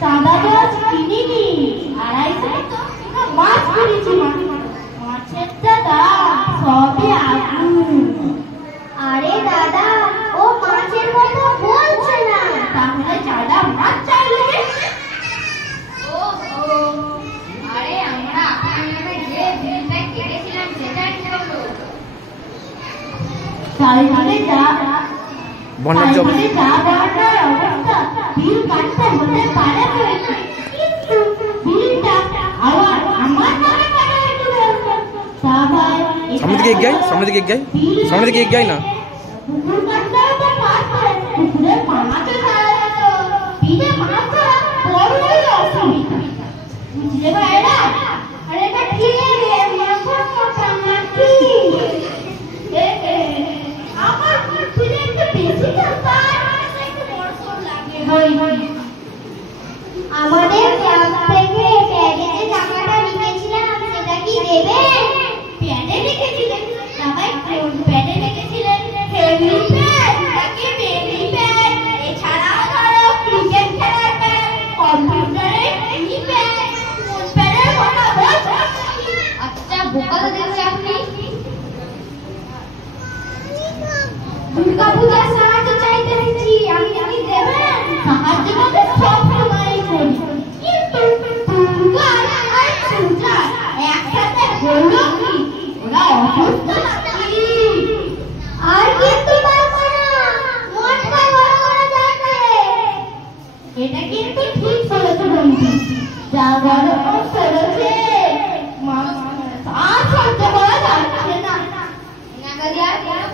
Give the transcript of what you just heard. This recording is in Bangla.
চাঁদা দেওয়া কিনিনি, 250 মাছ কিনেছি। মাছের দাম সবই আগুন। আরে দাদা, ও মাছের কথা বলছে না। তাহলে চাঁদা মাছ চাইলে? আরে আমরা আপনার নামে যে বিলটা কেটেছিলাম সেটা কি হলো? চারিদিকে যা বন্যার অবস্থা, বিল কাটতে হতে পারে, কিন্তু বিলটা আবার আমার নামে কাটা হয়েছিল। সামনে দিকে এগিয়ে সামনে দিকে এগিয়ে সামনে দিকে এগিয়ে না। পুকুর কাটতে হবে, মাছ ধরে পুকুরে মাছও ছাড়া যেত। বিলে মাছ ধরা বড়ই অসুবিধা, বুঝলে ভাইরা? আরে এটা কি রে, মাথা মোটা নাকি? আমার বুদ্ধিটা একটু বেশি তাই একটু বড়সড় লাগে। আমাদের ক্লাস থেকে প্যাডেতে টাকাটা লিখেছিলাম, সেটা কি দেবেন? প্যাডে লিখেছিলেন? সবাই কোন প্যাডে লিখেছিলেন? হেভি প্যাড নাকি বেবি প্যাড? এছাড়াও ধরো ক্রিকেট খেলার প্যাড, কম্পিউটারের ই প্যাড, কোন প্যাডের কথা বলছেন? আচ্ছা বোকা তো দেখছি আপনি। দুর্গা পূজার সাহায্য চাইতে এসেছি, আপনি কি দেবেন? সাহায্য করতে সব সময়ই করি, কিন্তু দুর্গা আর পূজা একসাথে হলো কি? ওরা অসুস্থ নাকি? আর কিন্তু পারবো না, মনটা বড় বড় যাচ্ছে। এটা কিন্তু ঠিক বলেছো বন্ধু, যা বড় করেছে তা সহ্য করা যাচ্ছে না। নাগালি আর কোনো